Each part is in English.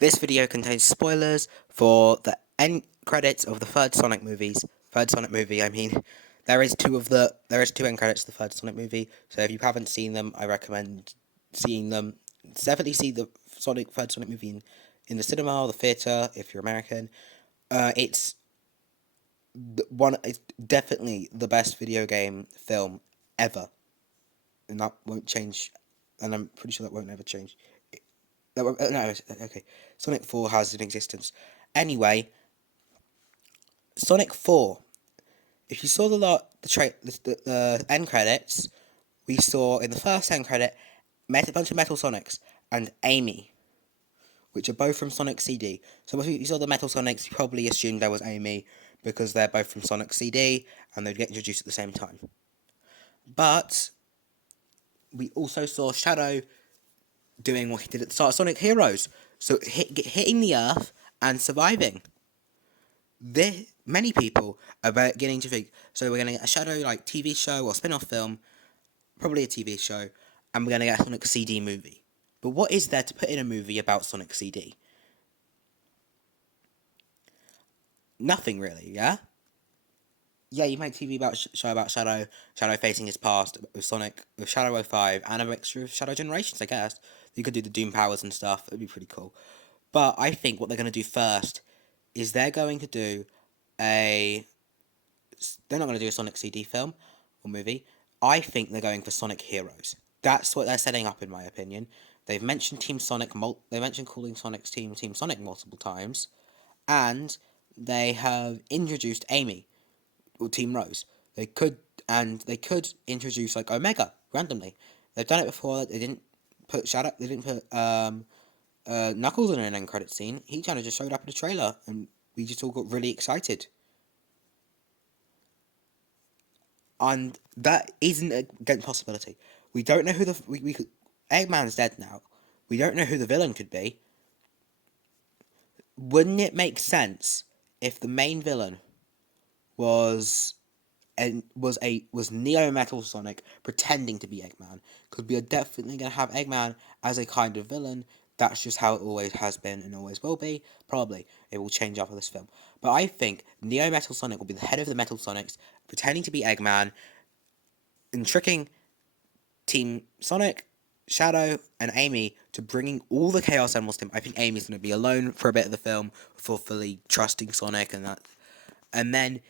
This video contains spoilers for the end credits of the third Sonic movies. Third Sonic movie, I mean. There is two end credits to the third Sonic movie, so if you haven't seen them, I recommend seeing them. Definitely see the third Sonic movie in the cinema or the theater if you're American. It's it's definitely the best video game film ever, and that won't change. And I'm pretty sure that won't ever change. No, okay. Sonic 4 has an existence. Anyway, Sonic 4. If you saw the end credits, we saw in the first end credit a bunch of Metal Sonics and Amy, which are both from Sonic CD. So if you saw the Metal Sonics, you probably assumed there was Amy because they're both from Sonic CD and they'd get introduced at the same time. But we also saw Shadow doing what he did at the start of Sonic Heroes. So hitting the Earth and surviving. Many people are beginning to think, so we're going to get a Shadow like TV show or spin-off film, probably a TV show, and we're going to get a Sonic CD movie. But what is there to put in a movie about Sonic CD? Nothing really, yeah? Yeah, you make TV show about Shadow facing his past with Sonic, with Shadow 05, and a mixture of Shadow Generations, I guess. You could do the Doom powers and stuff, it'd be pretty cool. But I think what they're going to do first is they're not going to do a Sonic CD film or movie. I think they're going for Sonic Heroes. That's what they're setting up, in my opinion. They've mentioned Team Sonic, they mentioned calling Sonic's team Team Sonic multiple times, and they have introduced Amy, or Team Rose. They could introduce like Omega randomly. They've done it before. They didn't put Knuckles in an end credit scene. He kind of just showed up in the trailer, and we just all got really excited. And that isn't a possibility. We don't know who Eggman's dead now. We don't know who the villain could be. Wouldn't it make sense if the main villain was Neo Metal Sonic pretending to be Eggman? Because we are definitely going to have Eggman as a kind of villain. That's just how it always has been and always will be. Probably. It will change after this film. But I think Neo Metal Sonic will be the head of the Metal Sonics, pretending to be Eggman, and tricking Team Sonic, Shadow, and Amy to bringing all the Chaos Emeralds to him. I think Amy's going to be alone for a bit of the film before fully trusting Sonic and that. And then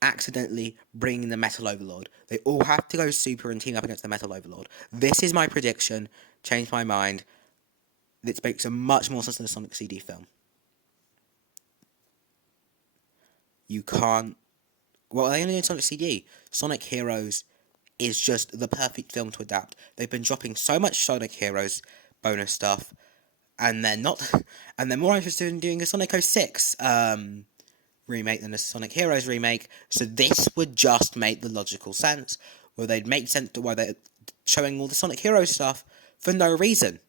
accidentally bringing the Metal Overlord. They all have to go super and team up against the Metal Overlord. This is my prediction. Changed my mind. This makes a much more sense than a Sonic CD film. You can't... What are they going to do in Sonic CD? Sonic Heroes is just the perfect film to adapt. They've been dropping so much Sonic Heroes bonus stuff, and they're more interested in doing a Sonic 06 remake than a Sonic Heroes remake. So this would just make the logical sense, where they'd make sense to why they're showing all the Sonic Heroes stuff for no reason.